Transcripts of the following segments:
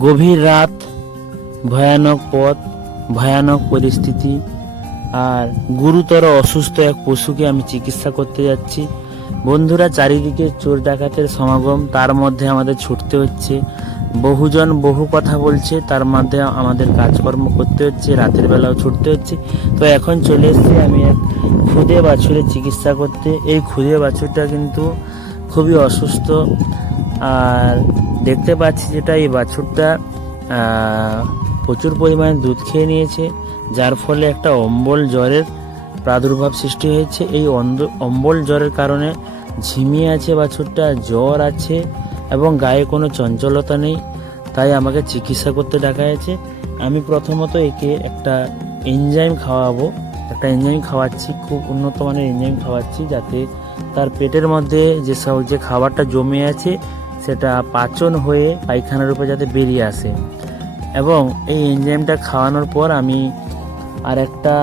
গভীর রাত, ভয়ানক পথ, ভয়ানক পরিস্থিতি, আর গুরুতর অসুস্থ এক পশুকে আমি চিকিৎসা করতে যাচ্ছি। বন্ধুরা, চারিদিকে চোর ডাকাতের সমাগম, তার মধ্যে আমাদের ছুটতে হচ্ছে। বহুজন বহু কথা বলছে, তার মধ্যে আমাদের কাজকর্ম করতে হচ্ছে, রাতের বেলাও ছুটতে হচ্ছে। তো এখন চলে এসেছি আমি এক খুদে বাছুরের চিকিৎসা করতে। এই খুদে বাছুরটা কিন্তু খুবই অসুস্থ, আর দেখতে পাচ্ছি যেটা এই বাছুরটা প্রচুর পরিমাণে দুধ খেয়ে নিয়েছে, যার ফলে একটা অম্বল জ্বরের প্রাদুর্ভাব সৃষ্টি হয়েছে। এই অম্বল জ্বরের কারণে ঝিমিয়ে আছে বাছুরটা, জ্বর আছে এবং গায়ে কোনো চঞ্চলতা নেই। তাই আমাকে চিকিৎসা করতে ডাকা হয়েছে। আমি প্রথমত একে একটা এনজাইম খাওয়াবো, একটা এনজাইম খাওয়াচ্ছি, খুব উন্নত মানের এনজাইম খাওয়াচ্ছি, যাতে তার পেটের মধ্যে যে খাবারটা জমে আছে সেটা পাচন হয়ে পায়খানার উপরে যাতে বেরিয়ে আসে। এবং এই এনজাইমটা খাওয়ানোর পর আমি আর একটা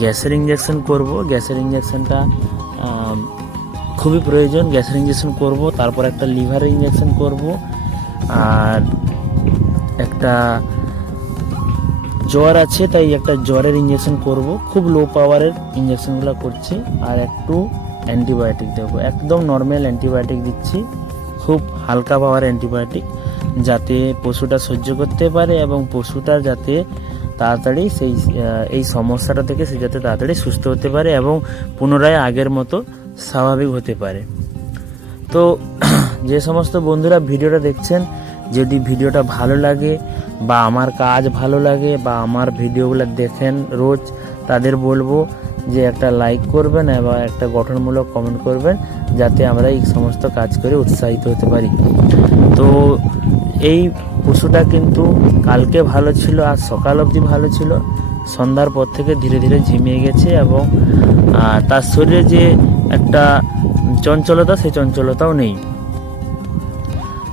গ্যাসের ইঞ্জেকশন করব। গ্যাসের ইঞ্জেকশনটা খুবই প্রয়োজন, গ্যাসের ইঞ্জেকশন করব। তারপর একটা লিভারের ইঞ্জেকশন করব, আর একটা জ্বর আছে তাই একটা জ্বরের ইঞ্জেকশন করব। খুব লো পাওয়ারের ইঞ্জেকশনগুলো করছি, আর একটু অ্যান্টিবায়োটিক দেবো। একদম নর্মাল অ্যান্টিবায়োটিক দিচ্ছি, খুব হালকা পাওয়ার অ্যান্টিবায়োটিক, যাতে পশুটা সহ্য করতে পারে এবং পশুটার যাতে তাড়াতাড়ি এই সমস্যাটা থেকে সে যাতে তাড়াতাড়ি সুস্থ হতে পারে এবং পুনরায় আগের মতো স্বাভাবিক হতে পারে। তো যে সমস্ত বন্ধুরা ভিডিওটা দেখছেন, যদি ভিডিওটা ভালো লাগে বা আমার কাজ ভালো লাগে বা আমার ভিডিওগুলো দেখেন রোজ, তাদের বলবো যে একটা লাইক করবেন এবং একটা গঠনমূলক কমেন্ট করবেন, যাতে আমরা এই সমস্ত কাজ করে উৎসাহিত হতে পারি। তো এই পশুটা কিন্তু কালকে ভালো ছিল, আর সকাল অবধি ভালো ছিল, সন্ধ্যার পর থেকে ধীরে ধীরে ঝিমিয়ে গেছে এবং তার শরীরে যে একটা চঞ্চলতা, সেই চঞ্চলতাও নেই।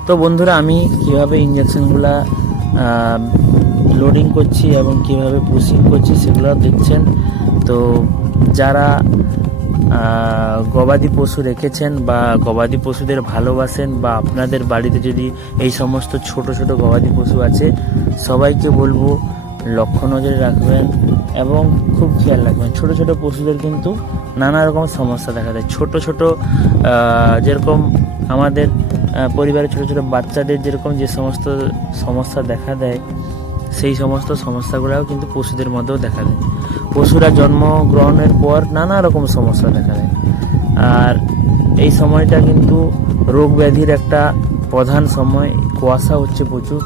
তো বন্ধুরা, আমি কিভাবে ইঞ্জেকশনগুলা লোডিং করছি এবং কিভাবে পুশিং করছি সেগুলো দেখছেন। তো যারা গবাদি পশু রেখেছেন বা গবাদি পশুদের ভালোবাসেন, বা আপনাদের বাড়িতে যদি এই সমস্ত ছোট ছোট গবাদি পশু আছে, সবাইকে বলবো লক্ষ্য নজরে রাখবেন এবং খুব খেয়াল রাখবেন। ছোট ছোট পশুদের কিন্তু নানা রকম সমস্যা দেখা দেয়। ছোট ছোট যেরকম আমাদের পরিবারের ছোট ছোট বাচ্চাদের যেরকম যে সমস্ত সমস্যা দেখা দেয়, সেই সমস্ত সমস্যাগুলোও কিন্তু পশুদের মধ্যেও দেখা দেয়। পশুরা জন্মগ্রহণের পর নানা রকম সমস্যা দেখা দেয়, আর এই সময়টা কিন্তু রোগ ব্যাধির একটা প্রধান সময়। কুয়াশা হচ্ছে প্রচুর,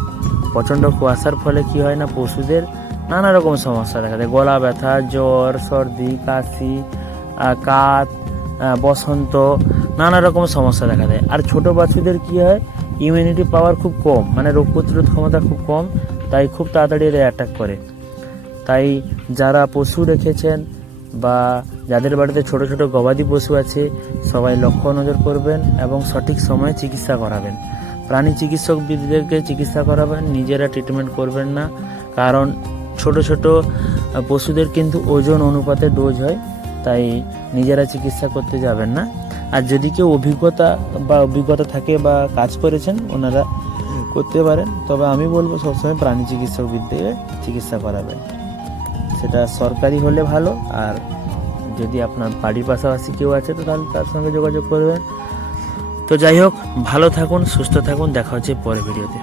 প্রচণ্ড কুয়াশার ফলে কি হয় না, পশুদের নানা রকম সমস্যা দেখা দেয়। গলা ব্যথা, জ্বর, সর্দি, কাশি, কাত, বসন্ত, নানা রকম সমস্যা দেখা দেয়। আর ছোট বাছুদের কি হয়, ইমিউনিটি পাওয়ার খুব কম, মানে রোগ প্রতিরোধ ক্ষমতা খুব কম, তাই খুব তাড়াতাড়ি এরা অ্যাটাক করে। তাই যারা পশু রেখেছেন বা যাদের বাড়িতে ছোট ছোট গবাদি পশু আছে, সবাই লক্ষ্য নজর করবেন এবং সঠিক সময়ে চিকিৎসা করাবেন। প্রাণী চিকিৎসকদেরকে চিকিৎসা করাবেন, নিজেরা ট্রিটমেন্ট করবেন না। কারণ ছোট ছোট পশুদের কিন্তু ওজন অনুপাতে ডোজ হয়, তাই নিজেরা চিকিৎসা করতে যাবেন না। আর যদি কেউ অভিজ্ঞতা থাকে বা কাজ করেছেন, ওনারা করতে পারেন। তবে আমি বলবো সবসময় প্রাণী চিকিৎসকবিদ্যায় চিকিৎসা করাবেন, সেটা সরকারি হলে ভালো। আর যদি আপনার বাড়ির পাশাপাশি কেউ আছে তো তাহলে তার সঙ্গে যোগাযোগ করবেন। তো যাই হোক, ভালো থাকুন, সুস্থ থাকুন, দেখা হচ্ছে পরের ভিডিওতে।